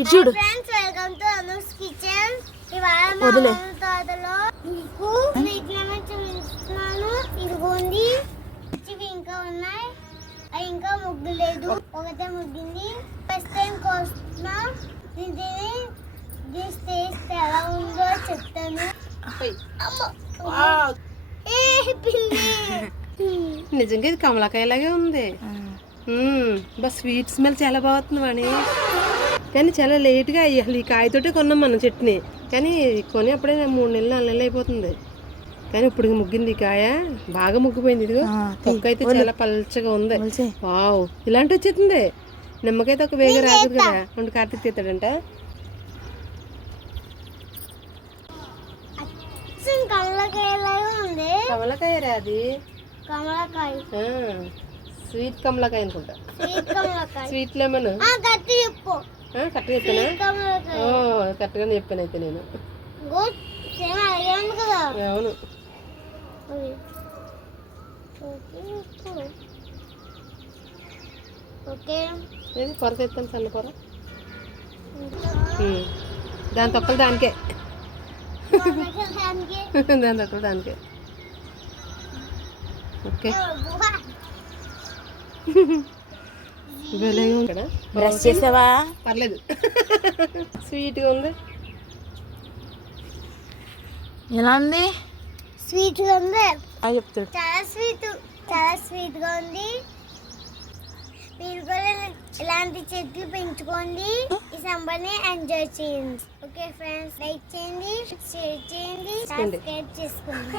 ఇటు చూడు. Friends welcome to Anu's kitchen. ఇవాళ మా తోటలో మీకు వీటిని చూపిస్తున్నాను. ఇదిగోండి ఇవి ఇంకా ఉన్నాయి. అవి ఇంకా ముగ్గలేదు, ఒకటే ముగ్గింది. First time కోస్తున్నా. దీని టేస్ట్ ఎలా ఉందో చెప్తాను. నిజంగా ఇది కమలాకాయలాగే ఉంది. బస్ స్వీట్ స్మెల్ చాలా బాగుంది వాణి. కానీ చాలా లేట్గా అసలు ఈ కాయతోటే కొన్నాం మనం చట్నీ. కానీ కొని అప్పుడే 3 నెలలు 4 నెలలు అయిపోతుంది. కానీ ఇప్పుడు ముగ్గింది కాయ, బాగా ముగ్గిపోయింది. ఇదిగో తొక్క అయితే చాలా పల్చగా ఉంది. వావ్, ఇలాంటి వచ్చేస్తుంది. నిమ్మకైతే ఒక వేగ రాదు కదా. రెండు కార్తీక్ తీస్తాడంట. కమలకాయ రా అది. కమలకాయ స్వీట్ కమలకాయ అనుకుంటా. Sweet lemon. కరెక్ట్గా చెప్పానా? కరెక్ట్గానే చెప్పాను అయితే నేను. అవును. ఏది పొర తెస్తాను, సన్న పొర. దాని తొక్కలు దానికే. దాని తొక్కలు దానికే. ఓకే. బ్రష్ చేసావా? పర్లేదు, స్వీట్గా ఉంది. ఎలా ఉంది? స్వీట్గా ఉంది. చెప్తాడు. చాలా స్వీట్గా ఉంది. మీరు కూడా ఇలాంటి చెట్లు పెంచుకోండి. ఈ సమ్మర్ని ఎంజాయ్ చేయండి. ఓకే ఫ్రెండ్స్, లైక్ చేయండి, షేర్ చేయండి, సబ్స్క్రైబ్ చేసుకోండి.